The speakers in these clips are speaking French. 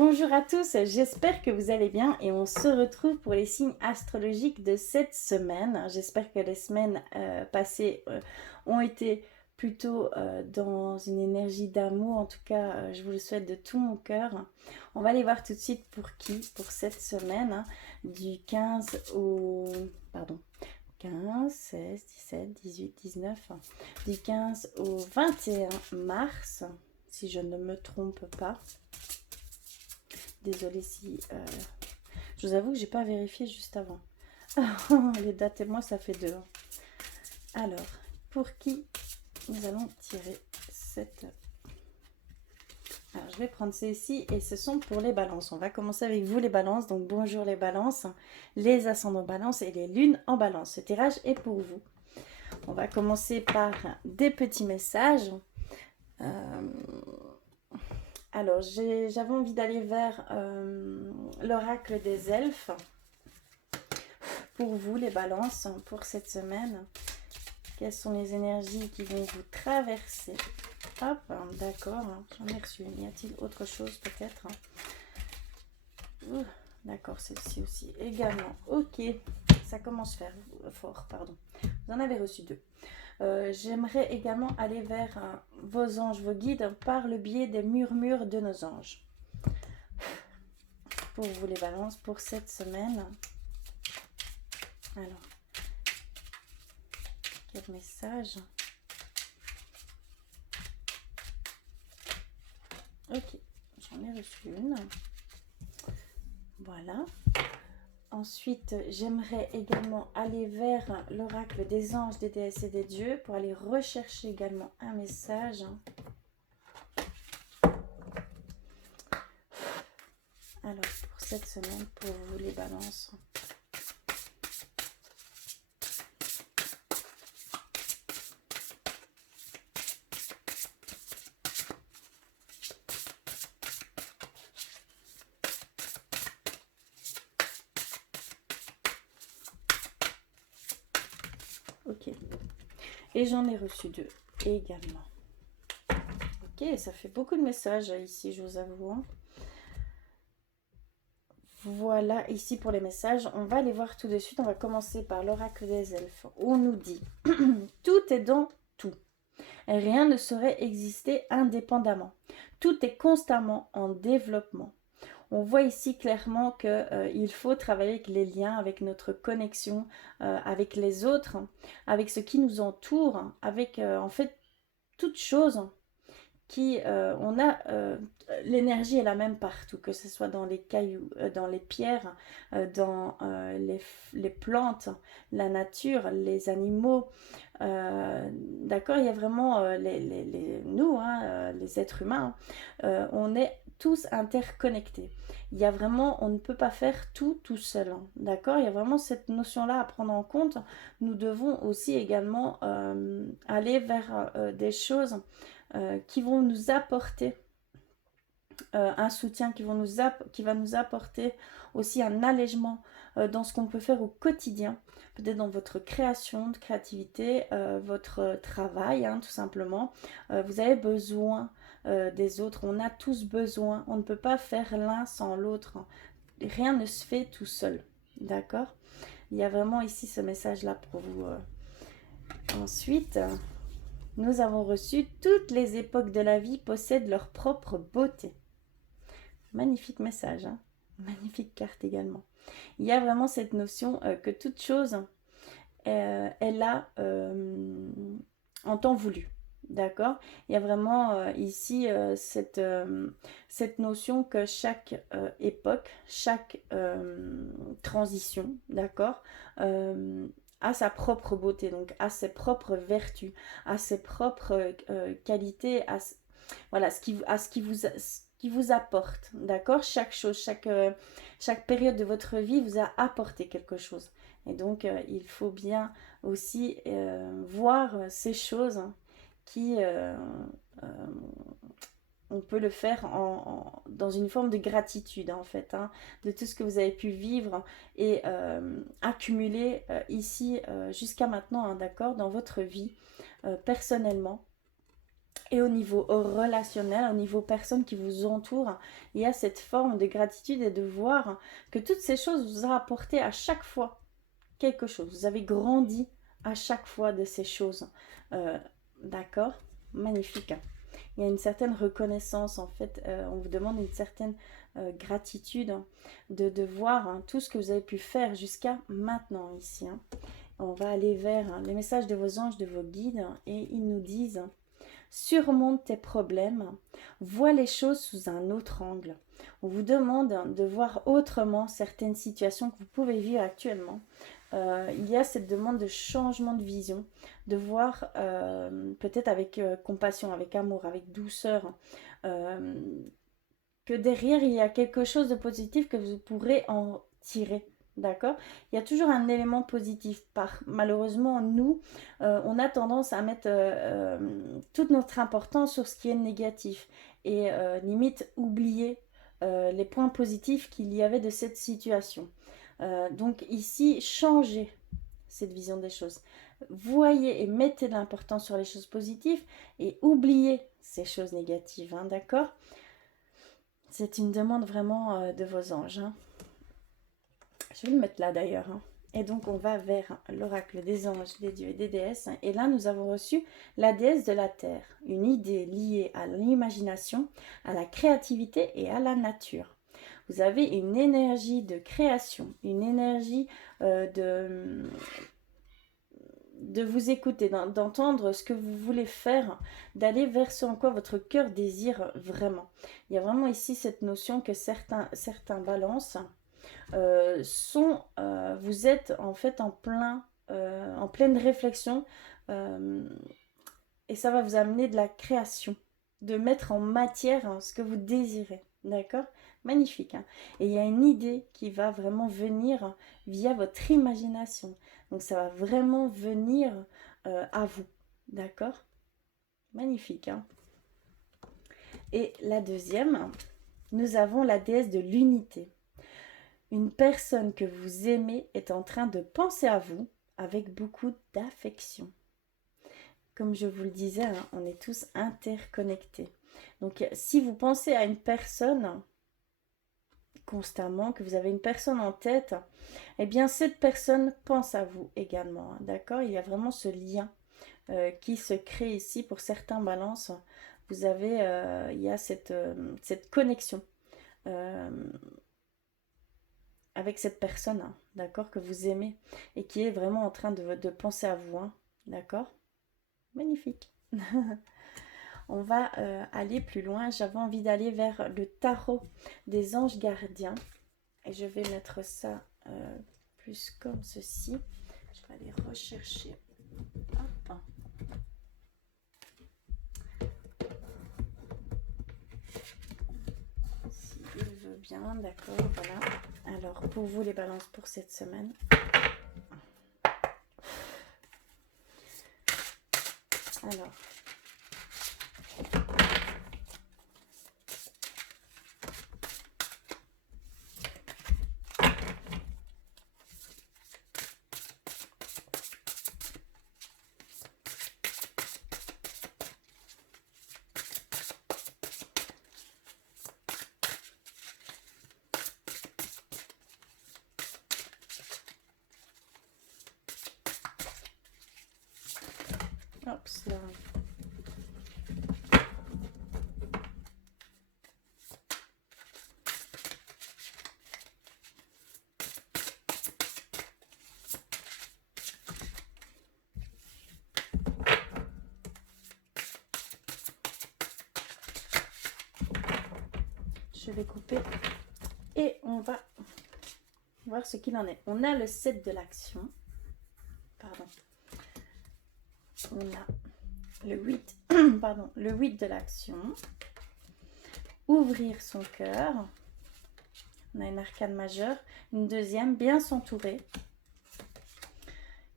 Bonjour à tous, j'espère que vous allez bien et on se retrouve pour les signes astrologiques de cette semaine. J'espère que les semaines passées ont été plutôt dans une énergie d'amour. En tout cas, je vous le souhaite de tout mon cœur. On va aller voir tout de suite pour qui, pour cette semaine, du 15 au... Pardon. 15, 16, 17, 18, 19, du 15 au 21 mars, si je ne me trompe pas. Désolée si... je vous avoue que j'ai pas vérifié juste avant. Les dates et moi, ça fait deux. Alors, pour qui nous allons tirer cette... Alors, je vais prendre celle-ci et ce sont pour les balances. On va commencer avec vous les balances. Donc, bonjour les balances, les ascendants balance et les lunes en balance. Ce tirage est pour vous. On va commencer par des petits messages. Alors, j'avais envie d'aller vers l'oracle des elfes. Pour vous, les balances, pour cette semaine, quelles sont les énergies qui vont vous traverser? Hop, d'accord, j'en ai reçu une. Y a-t-il autre chose peut-être? D'accord, celle-ci aussi également. Ok, ça commence fort, pardon. Vous en avez reçu deux. J'aimerais également aller vers vos anges, vos guides, par le biais des murmures de nos anges. Pour vous les balances, pour cette semaine. Alors, quel message? Ok, j'en ai reçu une. Voilà. Ensuite, j'aimerais également aller vers l'oracle des anges, des déesses et des dieux pour aller rechercher également un message. Alors, pour cette semaine, pour vous les balances. Ok. Et j'en ai reçu deux également. Ok, ça fait beaucoup de messages ici, je vous avoue. Voilà, ici pour les messages, on va les voir tout de suite. On va commencer par l'oracle des elfes. On nous dit « Tout est dans tout. Rien ne saurait exister indépendamment. Tout est constamment en développement. » On voit ici clairement qu'il faut travailler avec les liens, avec notre connexion, avec les autres, avec ce qui nous entoure, avec en fait toute chose qui, l'énergie est la même partout, que ce soit dans les cailloux, dans les pierres, dans les plantes, la nature, les animaux. D'accord, il y a vraiment nous, les êtres humains, on est tous interconnectés. Il y a vraiment, on ne peut pas faire tout seul. D'accord, il y a vraiment cette notion-là à prendre en compte. Nous devons aussi également aller vers des choses qui vont nous apporter un soutien, qui va nous apporter aussi un allègement dans ce qu'on peut faire au quotidien, peut-être dans votre création, de créativité, votre travail, tout simplement. Vous avez besoin des autres, on a tous besoin, on ne peut pas faire l'un sans l'autre. Rien ne se fait tout seul, d'accord? Il y a vraiment ici ce message-là pour vous. Ensuite, nous avons reçu « Toutes les époques de la vie possèdent leur propre beauté ». Magnifique message, magnifique carte également. Il y a vraiment cette notion que toute chose est là en temps voulu. D'accord? Il y a vraiment ici cette notion que chaque époque, chaque transition, d'accord, a sa propre beauté, donc a ses propres vertus, a ses propres qualités, voilà, ce qui vous apporte, d'accord? Chaque chose, chaque période de votre vie vous a apporté quelque chose. Et donc, il faut bien aussi voir ces choses qui... on peut le faire dans une forme de gratitude, en fait, de tout ce que vous avez pu vivre et accumuler ici jusqu'à maintenant, d'accord, dans votre vie, personnellement. Et au niveau relationnel, au niveau personnes qui vous entourent, il y a cette forme de gratitude et de voir que toutes ces choses vous ont apporté à chaque fois quelque chose. Vous avez grandi à chaque fois de ces choses. Euh, D'accord? Magnifique. Il y a une certaine reconnaissance, en fait. On vous demande une certaine gratitude de voir tout ce que vous avez pu faire jusqu'à maintenant ici. On va aller vers les messages de vos anges, de vos guides, et ils nous disent: surmonte tes problèmes, vois les choses sous un autre angle. On vous demande de voir autrement certaines situations que vous pouvez vivre actuellement. Il y a cette demande de changement de vision, de voir peut-être avec compassion, avec amour, avec douceur, euh, que derrière il y a quelque chose de positif que vous pourrez en tirer. D'accord? Il y a toujours un élément positif. Malheureusement, nous, on a tendance à mettre toute notre importance sur ce qui est négatif et limite oublier les points positifs qu'il y avait de cette situation. Donc ici, changez cette vision des choses. Voyez et mettez de l'importance sur les choses positives et oubliez ces choses négatives. Hein, d'accord? C'est une demande vraiment de vos anges. Hein. Je vais le mettre là d'ailleurs. Hein. Et donc on va vers l'oracle des anges, des dieux et des déesses. Et là nous avons reçu la déesse de la terre. Une idée liée à l'imagination, à la créativité et à la nature. Vous avez une énergie de création, une énergie de vous écouter, d'entendre ce que vous voulez faire, d'aller vers ce en quoi votre cœur désire vraiment. Il y a vraiment ici cette notion que certains balances vous êtes en fait en pleine réflexion et ça va vous amener de la création, de mettre en matière ce que vous désirez. D'accord? Magnifique. Hein, et il y a une idée qui va vraiment venir via votre imagination. Donc ça va vraiment venir à vous. D'accord? Magnifique. Hein. Et la deuxième, nous avons la déesse de l'unité. Une personne que vous aimez est en train de penser à vous avec beaucoup d'affection. Comme je vous le disais, hein, on est tous interconnectés. Donc si vous pensez à une personne constamment, que vous avez une personne en tête, eh bien cette personne pense à vous également. Hein, d'accord? Il y a vraiment ce lien qui se crée ici pour certains balances. Vous avez, il y a cette connexion. Avec cette personne, hein, d'accord, que vous aimez et qui est vraiment en train de penser à vous, hein, d'accord? Magnifique. On va aller plus loin. J'avais envie d'aller vers le tarot des anges gardiens. Et je vais mettre ça plus comme ceci. Je vais aller rechercher. Hop. S'il veut bien, d'accord, voilà. Alors, pour vous les balances pour cette semaine. Alors, hop, là. Je vais couper et on va voir ce qu'il en est. On a le 7 de l'action. Pardon. On a le 8, pardon, le 8 de l'action. Ouvrir son cœur. On a une arcane majeure. Une deuxième, bien s'entourer.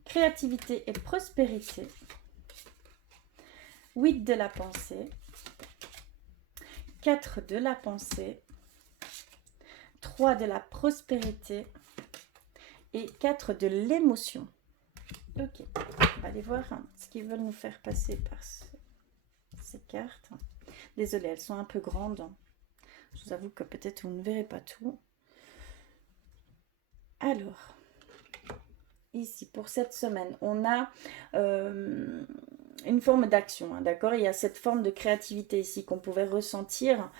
Créativité et prospérité. 8 de la pensée. 4 de la pensée. 3 de la prospérité. Et 4 de l'émotion. Ok, on va aller voir ce qu'ils veulent nous faire passer par ces cartes. Désolée, elles sont un peu grandes. Je vous avoue que peut-être vous ne verrez pas tout. Alors, ici, pour cette semaine, on a une forme d'action, hein, d'accord? Il y a cette forme de créativité ici qu'on pouvait ressentir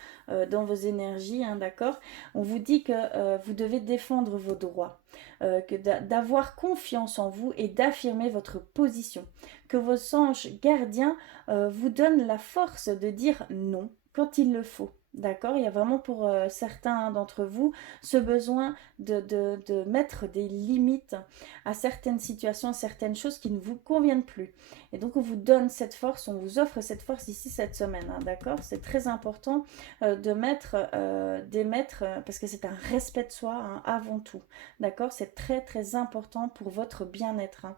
dans vos énergies, hein, d'accord? On vous dit que vous devez défendre vos droits, que d'avoir confiance en vous et d'affirmer votre position, que vos anges gardiens vous donnent la force de dire non quand il le faut. D'accord, il y a vraiment pour certains d'entre vous ce besoin de mettre des limites à certaines situations, à certaines choses qui ne vous conviennent plus. Et donc on vous donne cette force, on vous offre cette force ici cette semaine, hein, d'accord? C'est très important d'émettre, parce que c'est un respect de soi, hein, avant tout, d'accord? C'est très très important pour votre bien-être, hein.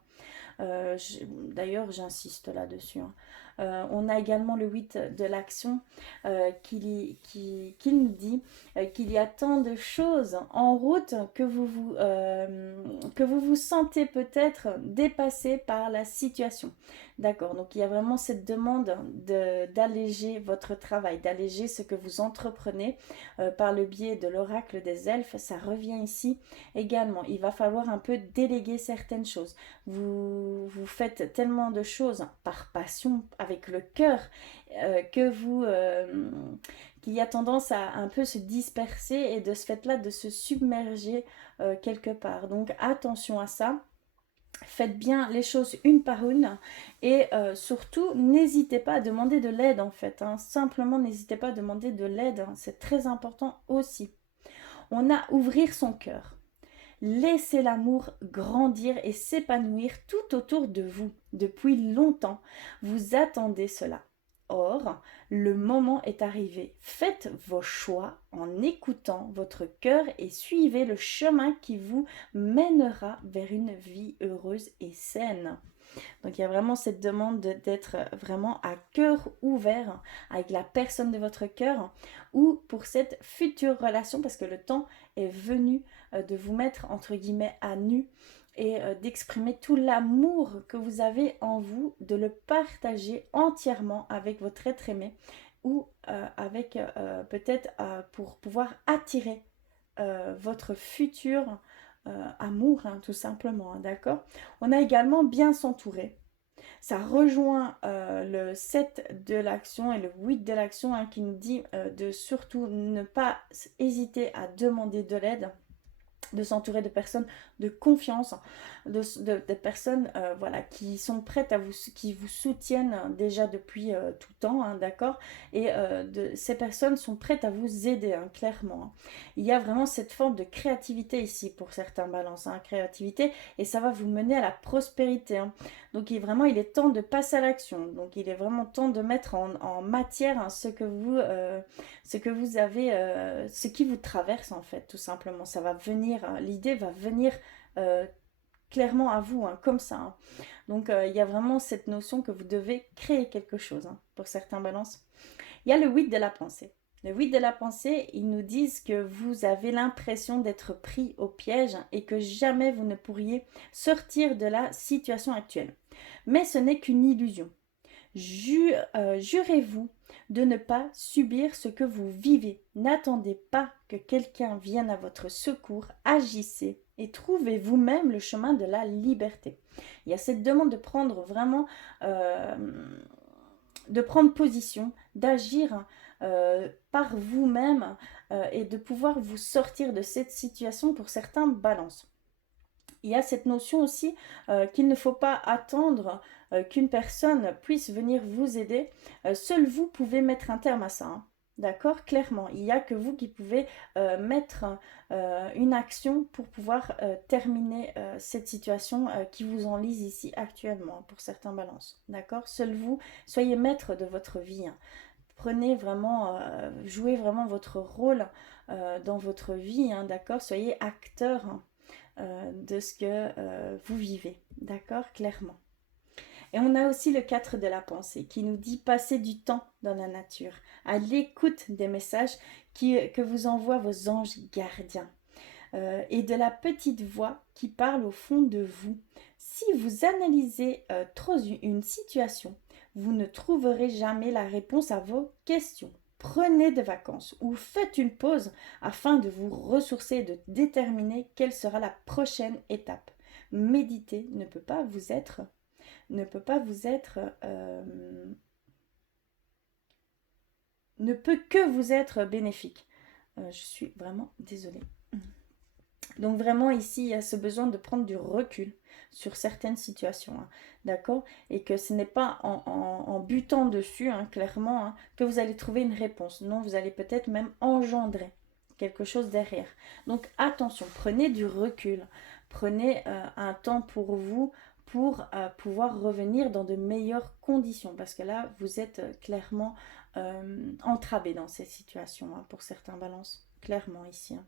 D'ailleurs, j'insiste là-dessus, hein. On a également le 8 de l'action qui nous dit qu'il y a tant de choses en route que vous sentez peut-être dépassé par la situation. D'accord, donc il y a vraiment cette demande d'alléger votre travail, d'alléger ce que vous entreprenez par le biais de l'oracle des elfes. Ça revient ici également. Il va falloir un peu déléguer certaines choses. Vous faites tellement de choses par passion, avec le cœur, qu'il y a tendance à un peu se disperser et de ce fait-là de se submerger quelque part. Donc attention à ça. Faites bien les choses une par une et surtout n'hésitez pas à demander de l'aide en fait, hein. Simplement n'hésitez pas à demander de l'aide, hein. C'est très important aussi. On a ouvrir son cœur. Laissez l'amour grandir et s'épanouir tout autour de vous. Depuis longtemps, vous attendez cela. Or, le moment est arrivé. Faites vos choix en écoutant votre cœur et suivez le chemin qui vous mènera vers une vie heureuse et saine. Donc il y a vraiment cette demande d'être vraiment à cœur ouvert avec la personne de votre cœur ou pour cette future relation, parce que le temps est venu de vous mettre entre guillemets à nu et d'exprimer tout l'amour que vous avez en vous, de le partager entièrement avec votre être aimé ou avec peut-être pour pouvoir attirer votre futur amour, hein, tout simplement, hein, d'accord? On a également bien s'entourer. Ça rejoint le 7 de l'action et le 8 de l'action, hein, qui nous dit de surtout ne pas hésiter à demander de l'aide, de s'entourer de personnes de confiance, de personnes voilà, qui sont prêtes à vous, qui vous soutiennent déjà depuis tout temps, hein, d'accord? Et ces personnes sont prêtes à vous aider, hein, clairement, hein. Il y a vraiment cette forme de créativité ici pour certains balances, hein, créativité, et ça va vous mener à la prospérité, hein. Donc il est temps de passer à l'action. Donc il est vraiment temps de mettre en matière, hein, ce que vous avez, ce qui vous traverse en fait, tout simplement. Ça va venir, l'idée va venir clairement à vous, hein, comme ça, hein. Donc il y a vraiment cette notion que vous devez créer quelque chose, hein, pour certains balances. Il y a le 8 de la pensée. Le 8 de la pensée, ils nous disent que vous avez l'impression d'être pris au piège et que jamais vous ne pourriez sortir de la situation actuelle. Mais ce n'est qu'une illusion. Jurez-vous de ne pas subir ce que vous vivez. N'attendez pas que quelqu'un vienne à votre secours. Agissez et trouvez vous-même le chemin de la liberté. Il y a cette demande de prendre vraiment, de prendre position, d'agir par vous-même et de pouvoir vous sortir de cette situation pour certains balances. Il y a cette notion aussi qu'il ne faut pas attendre qu'une personne puisse venir vous aider. Seul vous pouvez mettre un terme à ça, hein. D'accord? Clairement, il n'y a que vous qui pouvez mettre une action pour pouvoir terminer cette situation qui vous enlise ici actuellement, hein, pour certains balances. D'accord? Seul vous, soyez maître de votre vie, hein. Prenez vraiment, jouez vraiment votre rôle dans votre vie, hein, d'accord? Soyez acteur, hein, de ce que vous vivez, d'accord? Clairement. Et on a aussi le 4 de la pensée qui nous dit passer du temps dans la nature, à l'écoute des messages que vous envoient vos anges gardiens et de la petite voix qui parle au fond de vous. Si vous analysez trop une situation, vous ne trouverez jamais la réponse à vos questions. Prenez des vacances ou faites une pause afin de vous ressourcer et de déterminer quelle sera la prochaine étape. Méditer ne peut pas vous être, ne peut pas vous être, ne peut que vous être bénéfique. Je suis vraiment désolée. Donc vraiment ici, il y a ce besoin de prendre du recul sur certaines situations, hein, d'accord? Et que ce n'est pas en butant dessus, hein, clairement, hein, que vous allez trouver une réponse. Non, vous allez peut-être même engendrer quelque chose derrière. Donc attention, prenez du recul, prenez un temps pour vous pour pouvoir revenir dans de meilleures conditions. Parce que là, vous êtes clairement entrabé dans ces situations, hein, pour certains balances, clairement ici, hein.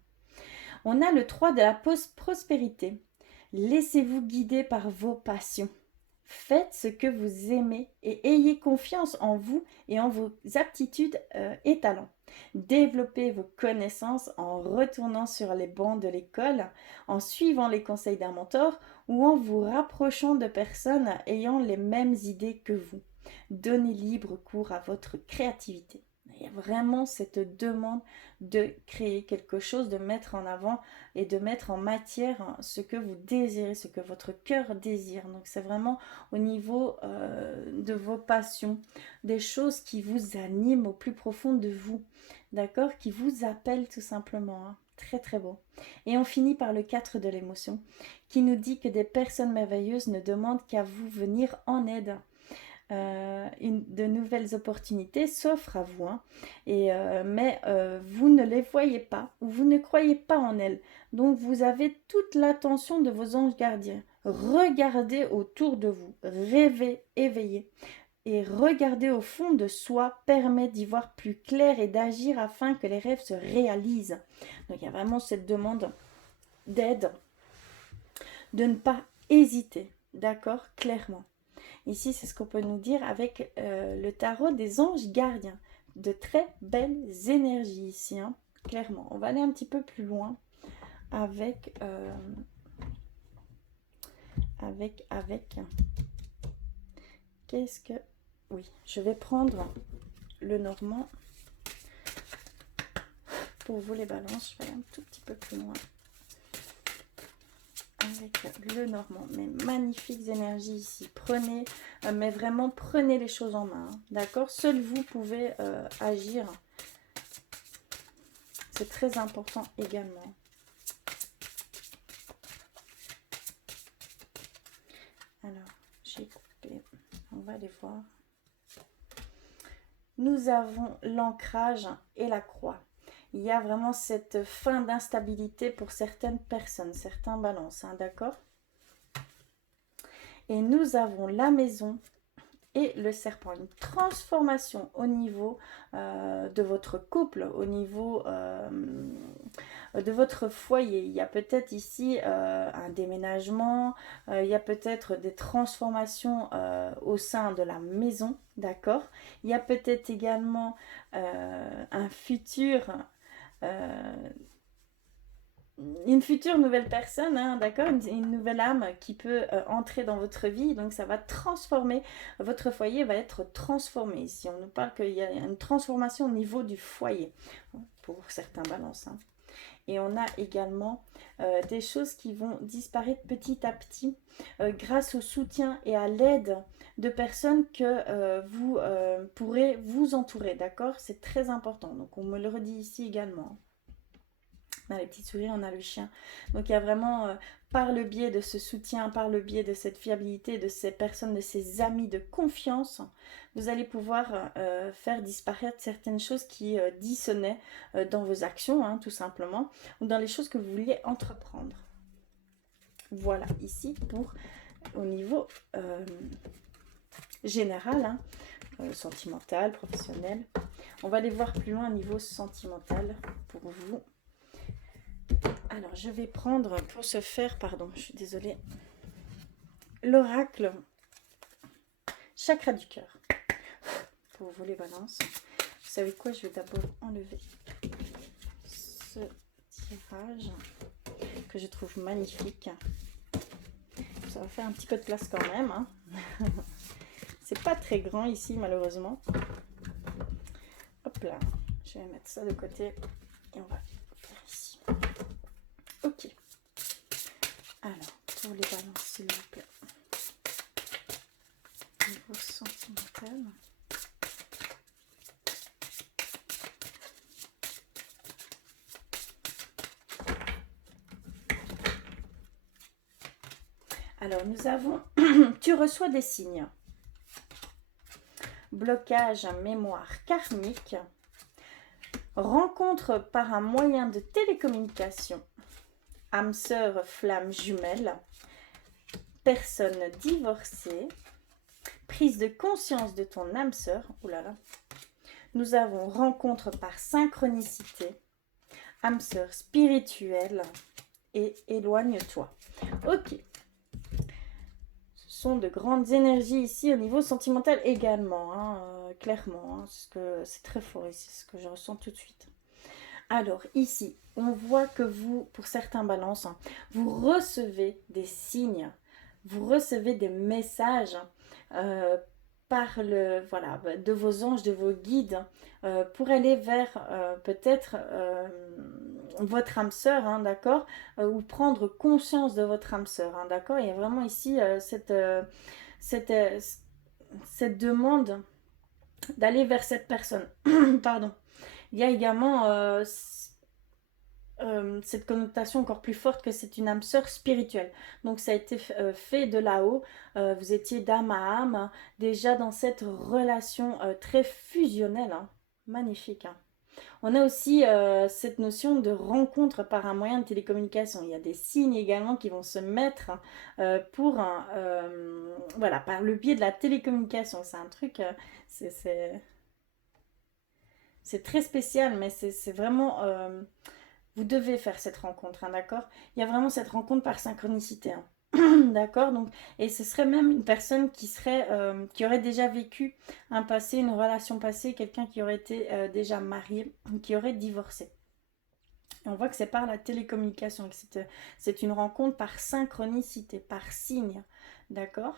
On a le 3 de la prospérité. Laissez-vous guider par vos passions. Faites ce que vous aimez et ayez confiance en vous et en vos aptitudes et talents. Développez vos connaissances en retournant sur les bancs de l'école, en suivant les conseils d'un mentor ou en vous rapprochant de personnes ayant les mêmes idées que vous. Donnez libre cours à votre créativité. Il y a vraiment cette demande de créer quelque chose, de mettre en avant et de mettre en matière ce que vous désirez, ce que votre cœur désire. Donc c'est vraiment au niveau de vos passions, des choses qui vous animent au plus profond de vous, d'accord, qui vous appellent tout simplement, hein. Très très beau. Et on finit par le 4 de l'émotion, qui nous dit que des personnes merveilleuses ne demandent qu'à vous venir en aide. De nouvelles opportunités s'offrent à vous, hein, mais vous ne les voyez pas ou vous ne croyez pas en elles. Donc vous avez toute l'attention de vos anges gardiens. Regardez autour de vous, rêvez, éveillez. Et regarder au fond de soi permet d'y voir plus clair et d'agir afin que les rêves se réalisent. Donc il y a vraiment cette demande d'aide, de ne pas hésiter, d'accord, clairement. Ici, c'est ce qu'on peut nous dire avec le tarot des anges gardiens. De très belles énergies ici, hein, clairement. On va aller un petit peu plus loin avec... Qu'est-ce que... Oui, je vais prendre le normand. Pour vous les balances, je vais aller un tout petit peu plus loin. Avec le normand, mais magnifiques énergies ici. Prenez, mais vraiment prenez les choses en main, hein, d'accord? Seul vous pouvez agir. C'est très important également. Alors, j'ai coupé. On va les voir. Nous avons l'ancrage et la croix. Il y a vraiment cette fin d'instabilité pour certaines personnes, certains balances, hein, d'accord? Et nous avons la maison et le serpent. Une transformation au niveau de votre couple, au niveau de votre foyer. Il y a peut-être ici un déménagement, il y a peut-être des transformations au sein de la maison, d'accord? Il y a peut-être également un futur... une future nouvelle personne, hein, d'accord, une nouvelle âme qui peut entrer dans votre vie, donc ça va transformer, votre foyer va être transformé. Ici, on nous parle qu'il y a une transformation au niveau du foyer, pour certains balances, hein. Et on a également des choses qui vont disparaître petit à petit grâce au soutien et à l'aide de personnes que vous pourrez vous entourer, d'accord? C'est très important, donc on me le redit ici également. On a les petites souris, on a le chien. Donc il y a vraiment, par le biais de ce soutien, par le biais de cette fiabilité, de ces personnes, de ces amis de confiance, vous allez pouvoir faire disparaître certaines choses qui dissonnaient dans vos actions, hein, tout simplement, ou dans les choses que vous vouliez entreprendre. Voilà, ici pour au niveau général, hein, sentimental, professionnel. On va aller voir plus loin au niveau sentimental pour vous. Alors, je vais prendre, pour ce faire, pardon, je suis désolée, l'oracle chakra du cœur. Pour vous les balances. Vous savez quoi, je vais d'abord enlever ce tirage que je trouve magnifique. Ça va faire un petit peu de place quand même, hein. C'est pas très grand ici, malheureusement. Hop là, je vais mettre ça de côté et on va faire ici. Ok. Alors, pour les balances, s'il vous plaît. Niveau sentimental. Alors, nous avons, tu reçois des signes. Blocage, mémoire karmique. Rencontre par un moyen de télécommunication. Âme sœur, flamme jumelle. Personne divorcée. Prise de conscience de ton âme sœur. Ouh là là. Nous avons rencontre par synchronicité. Âme sœur spirituelle. Et éloigne-toi. Ok. De grandes énergies ici au niveau sentimental également, hein, clairement, hein, c'est très fort ici, c'est ce que je ressens tout de suite. Alors ici, on voit que vous, pour certains balances, hein, vous recevez des signes, vous recevez des messages par voilà, de vos anges, de vos guides, pour aller vers peut-être votre âme sœur, hein, d'accord, ou prendre conscience de votre âme sœur, hein, d'accord. Il y a vraiment ici cette demande d'aller vers cette personne. Pardon. Il y a également cette connotation encore plus forte que c'est une âme sœur spirituelle. Donc ça a été fait de là-haut. Vous étiez d'âme à âme, déjà dans cette relation très fusionnelle. Hein. Magnifique. Hein. On a aussi cette notion de rencontre par un moyen de télécommunication. Il y a des signes également qui vont se mettre voilà, par le biais de la télécommunication. C'est un truc, c'est très spécial, mais c'est vraiment... vous devez faire cette rencontre, hein, d'accord? Il y a vraiment cette rencontre par synchronicité, hein. D'accord, donc, et ce serait même une personne qui aurait déjà vécu un passé, une relation passée, quelqu'un qui aurait été déjà marié, qui aurait divorcé. Et on voit que c'est par la télécommunication, que c'est une rencontre par synchronicité, par signe, d'accord?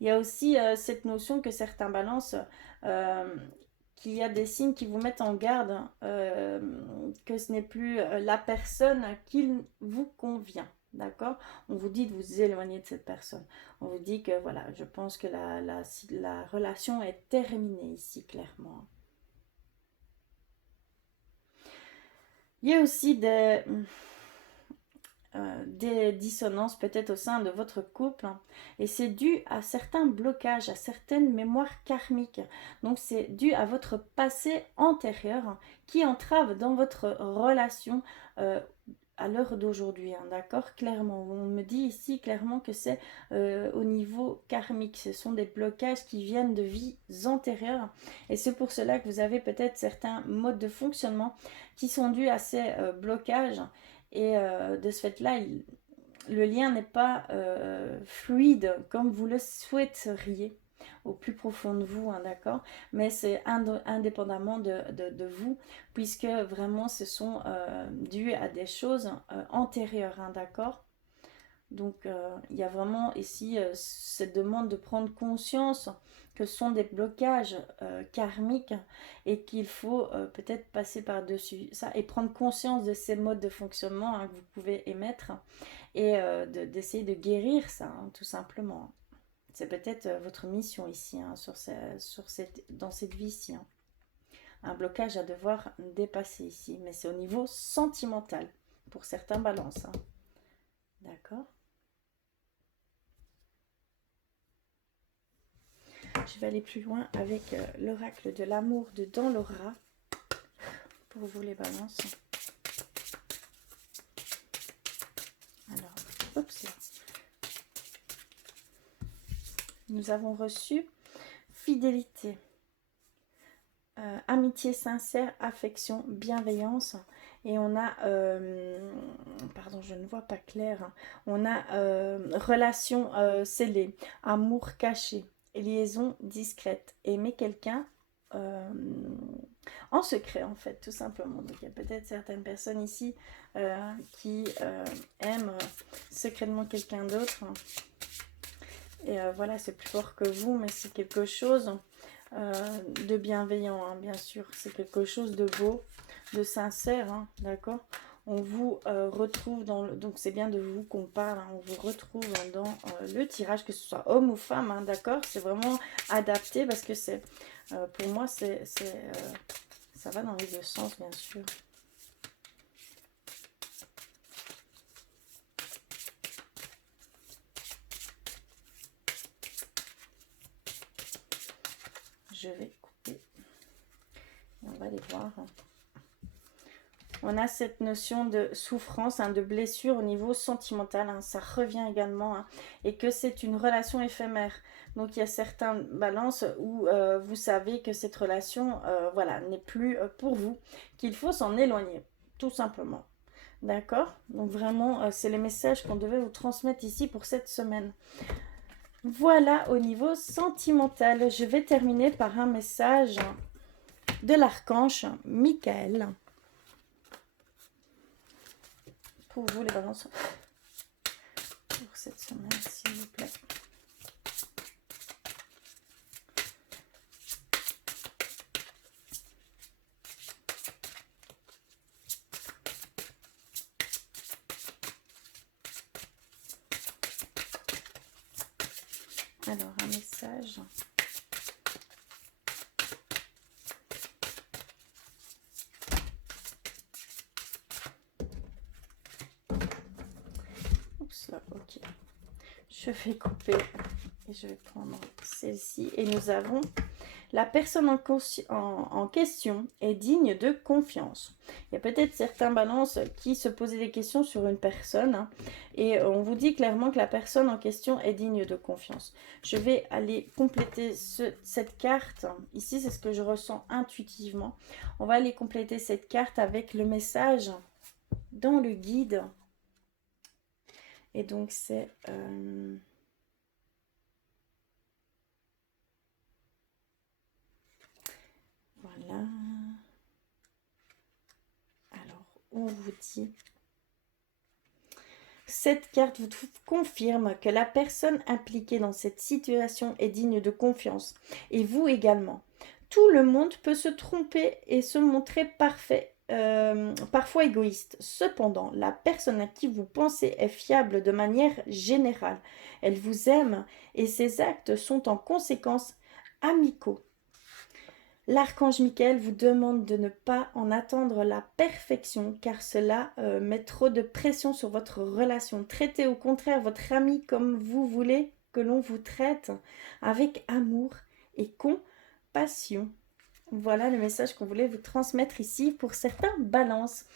Il y a aussi cette notion que certains balances, qu'il y a des signes qui vous mettent en garde, que ce n'est plus la personne qui vous convient. D'accord? On vous dit de vous éloigner de cette personne. On vous dit que voilà, je pense que la relation est terminée ici, clairement. Il y a aussi des dissonances peut-être au sein de votre couple, hein, et c'est dû à certains blocages, à certaines mémoires karmiques. Donc c'est dû à votre passé antérieur, hein, qui entrave dans votre relation à l'heure d'aujourd'hui, hein, d'accord? Clairement, on me dit ici clairement que c'est au niveau karmique. Ce sont des blocages qui viennent de vies antérieures, et c'est pour cela que vous avez peut-être certains modes de fonctionnement qui sont dus à ces blocages. Et de ce fait-là, le lien n'est pas fluide comme vous le souhaiteriez au plus profond de vous, hein, d'accord? Mais c'est indépendamment de vous, puisque vraiment ce sont dus à des choses antérieures, hein, d'accord? Donc il y a vraiment ici cette demande de prendre conscience que ce sont des blocages karmiques et qu'il faut peut-être passer par-dessus ça et prendre conscience de ces modes de fonctionnement, hein, que vous pouvez émettre, et d'essayer de guérir ça, hein, tout simplement. C'est peut-être votre mission ici, hein, dans cette vie-ci. Hein. Un blocage à devoir dépasser ici, mais c'est au niveau sentimental pour certains balances. Hein. D'accord? Je vais aller plus loin avec l'oracle de l'amour de Dans l'aura pour vous les balances. Alors, oups, nous avons reçu fidélité, amitié sincère, affection, bienveillance. Et on a, pardon, je ne vois pas clair, on a relation scellée, amour caché, liaison discrète, aimer quelqu'un en secret, en fait, tout simplement. Donc il y a peut-être certaines personnes ici qui aiment secrètement quelqu'un d'autre. Et voilà, c'est plus fort que vous, mais c'est quelque chose de bienveillant, hein, bien sûr. C'est quelque chose de beau, de sincère, hein, d'accord. On vous retrouve dans le... Donc c'est bien de vous qu'on parle, hein, on vous retrouve dans le tirage, que ce soit homme ou femme, hein, d'accord. C'est vraiment adapté parce que c'est... pour moi, ça va dans les deux sens, bien sûr. Je vais couper. On va les voir. On a cette notion de souffrance, hein, de blessure au niveau sentimental. Hein, ça revient également. Hein, et que c'est une relation éphémère. Donc, il y a certaines balances où vous savez que cette relation voilà, n'est plus pour vous. Qu'il faut s'en éloigner, tout simplement. D'accord. Donc, vraiment, c'est les messages qu'on devait vous transmettre ici pour cette semaine. Voilà au niveau sentimental. Je vais terminer par un message de l'archange Michael. Pour vous les balances. Pour cette semaine, s'il vous plaît. Alors, un message. Oups là, ok. Je vais couper et je vais prendre celle-ci. Et nous avons la personne en question est digne de confiance. Il y a peut-être certains balances qui se posaient des questions sur une personne. Hein, et on vous dit clairement que la personne en question est digne de confiance. Je vais aller compléter cette carte. Ici, c'est ce que je ressens intuitivement. On va aller compléter cette carte avec le message dans le guide. Et donc, c'est... Voilà. Alors, on vous dit... Cette carte vous confirme que la personne impliquée dans cette situation est digne de confiance. Et vous également. Tout le monde peut se tromper et se montrer parfait, parfois égoïste. Cependant, la personne à qui vous pensez est fiable de manière générale. Elle vous aime et ses actes sont en conséquence amicaux. L'archange Michael vous demande de ne pas en attendre la perfection car cela met trop de pression sur votre relation. Traitez au contraire votre ami comme vous voulez que l'on vous traite, avec amour et compassion. Voilà le message qu'on voulait vous transmettre ici pour certains balances.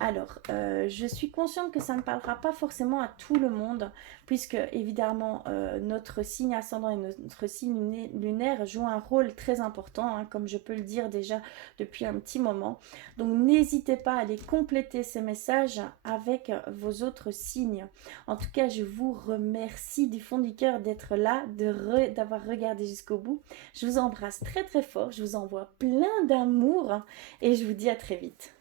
Alors, je suis consciente que ça ne parlera pas forcément à tout le monde, puisque évidemment, notre signe ascendant et notre signe lunaire jouent un rôle très important, hein, comme je peux le dire déjà depuis un petit moment. Donc, n'hésitez pas à aller compléter ces messages avec vos autres signes. En tout cas, je vous remercie du fond du cœur d'être là, d'avoir regardé jusqu'au bout. Je vous embrasse très très fort, je vous envoie plein d'amour et je vous dis à très vite.